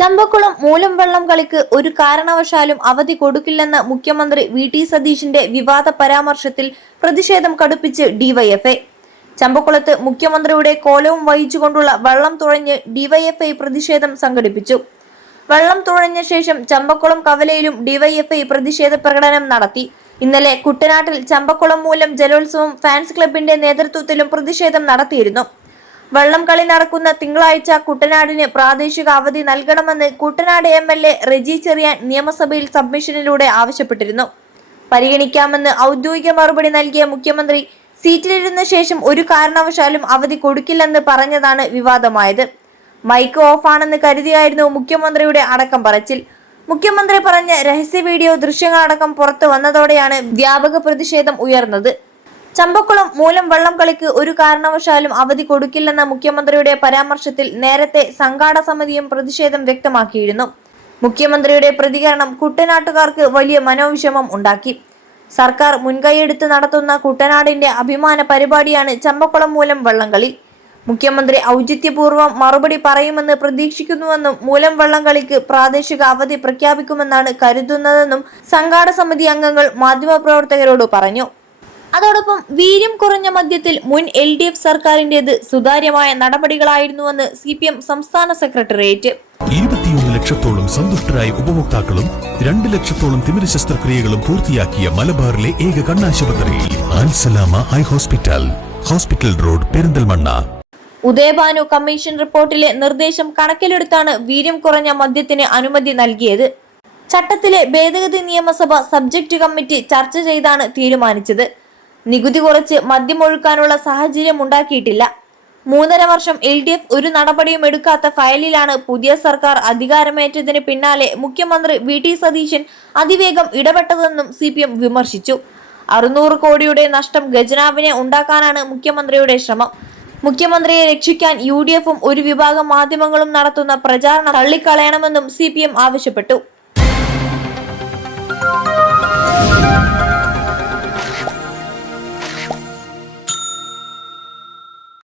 ചമ്പക്കുളം മൂലം വള്ളം കളിക്ക് ഒരു കാരണവശാലും അവധി കൊടുക്കില്ലെന്ന മുഖ്യമന്ത്രി വി.ടി. സതീശന്റെ വിവാദ പരാമർശത്തിൽ പ്രതിഷേധം കടുപ്പിച്ച് ഡിവൈഎഫ്ഐ. ചമ്പക്കുളത്ത് മുഖ്യമന്ത്രിയുടെ കോലവും വഹിച്ചുകൊണ്ടുള്ള വള്ളം തുഴഞ്ഞ് ഡിവൈഎഫ്ഐ പ്രതിഷേധം സംഘടിപ്പിച്ചു. വള്ളം തുഴഞ്ഞ ശേഷം ചമ്പക്കുളം കവലയിലും ഡിവൈഎഫ്ഐ പ്രതിഷേധ പ്രകടനം നടത്തി. ഇന്നലെ കുട്ടനാട്ടിൽ ചമ്പക്കുളം മൂലം ജലോത്സവം ഫാൻസ് ക്ലബിന്റെ നേതൃത്വത്തിലും പ്രതിഷേധം നടത്തിയിരുന്നു. വള്ളം കളി നടക്കുന്ന തിങ്കളാഴ്ച കുട്ടനാടിന് പ്രാദേശിക അവധി നൽകണമെന്ന് കുട്ടനാട് എം.എൽ.എ. റെജി ചെറിയാൻ നിയമസഭയിൽ സബ്മിഷനിലൂടെ ആവശ്യപ്പെട്ടിരുന്നു. പരിഗണിക്കാമെന്ന് ഔദ്യോഗിക മറുപടി നൽകിയ മുഖ്യമന്ത്രി സീറ്റിലിരുന്ന ശേഷം ഒരു കാരണവശാലും അവധി കൊടുക്കില്ലെന്ന് പറഞ്ഞതാണ് വിവാദമായത്. മൈക്ക് ഓഫാണെന്ന് കരുതിയായിരുന്നു മുഖ്യമന്ത്രിയുടെ അടക്കം പറച്ചിൽ. മുഖ്യമന്ത്രി പറഞ്ഞ രഹസ്യ വീഡിയോ ദൃശ്യങ്ങളടക്കം പുറത്തു വന്നതോടെയാണ് വ്യാപക പ്രതിഷേധം ഉയർന്നത്. ചമ്പക്കുളം മൂലം വള്ളം കളിക്ക് ഒരു കാരണവശാലും അവധി കൊടുക്കില്ലെന്ന മുഖ്യമന്ത്രിയുടെ പരാമർശത്തിൽ നേരത്തെ സംഘാട സമിതിയും പ്രതിഷേധം വ്യക്തമാക്കിയിരുന്നു. മുഖ്യമന്ത്രിയുടെ പ്രതികരണം കുട്ടനാട്ടുകാർക്ക് വലിയ മനോവിഷമം ഉണ്ടാക്കി. സർക്കാർ മുൻകൈയെടുത്ത് നടത്തുന്ന കുട്ടനാടിന്റെ അഭിമാന പരിപാടിയാണ് ചമ്പക്കുളം മൂലം വള്ളംകളി. മുഖ്യമന്ത്രി ഔചിത്യപൂർവ്വം മറുപടി പറയുമെന്ന് പ്രതീക്ഷിക്കുന്നുവെന്നും മൂലം വള്ളംകളിക്ക് പ്രാദേശിക അവധി പ്രഖ്യാപിക്കുമെന്നാണ് കരുതുന്നതെന്നും സംഘാട സമിതി അംഗങ്ങൾ മാധ്യമപ്രവർത്തകരോട് പറഞ്ഞു. അതോടൊപ്പം വീര്യം കുറഞ്ഞ മദ്യത്തിൽ മുൻ LDF സർക്കാരിന്റേത് സുതാര്യമായ നടപടികളായിരുന്നുവെന്ന് CPM സംസ്ഥാന സെക്രട്ടേറിയറ്റ്. 21 ലക്ഷത്തോളം സന്തുഷ്ടരായ ഉപഭോക്താക്കളും 2 ലക്ഷത്തോളം തിമിര ശസ്ത്രക്രിയകളും പൂർത്തിയാക്കിയ മലബാറിലെ ഏക കണ്ണാശുപത്രി Al Salama high hospital, hospital road, Perinthalmanna. Udayabhanu commission റിപ്പോർട്ടിലെ നിർദ്ദേശം കണക്കിലെടുത്താണ് വീര്യം കുറഞ്ഞ മദ്യത്തിന് അനുമതി നൽകിയത്. ചട്ടത്തിലെ ഭേദഗതി നിയമസഭ സബ്ജക്ട് കമ്മിറ്റി ചർച്ച ചെയ്താണ് തീരുമാനിച്ചത്. നികുതി കുറച്ച് മദ്യമൊഴുക്കാനുള്ള സാഹചര്യം ഉണ്ടാക്കിയിട്ടില്ല. 3.5 വർഷം LDF ഒരു നടപടിയും എടുക്കാത്ത ഫയലിലാണ് പുതിയ സർക്കാർ അധികാരമേറ്റതിന് പിന്നാലെ മുഖ്യമന്ത്രി വി.ടി. സതീശൻ അതിവേഗം ഇടപെട്ടതെന്നും CPM വിമർശിച്ചു. 600 കോടിയുടെ നഷ്ടം ഖജനാവിനെ ഉണ്ടാക്കാനാണ് മുഖ്യമന്ത്രിയുടെ ശ്രമം. മുഖ്യമന്ത്രിയെ രക്ഷിക്കാൻ UDF-ഉം ഒരു വിഭാഗം മാധ്യമങ്ങളും നടത്തുന്ന പ്രചാരണം തള്ളിക്കളയണമെന്നും CPM ആവശ്യപ്പെട്ടു.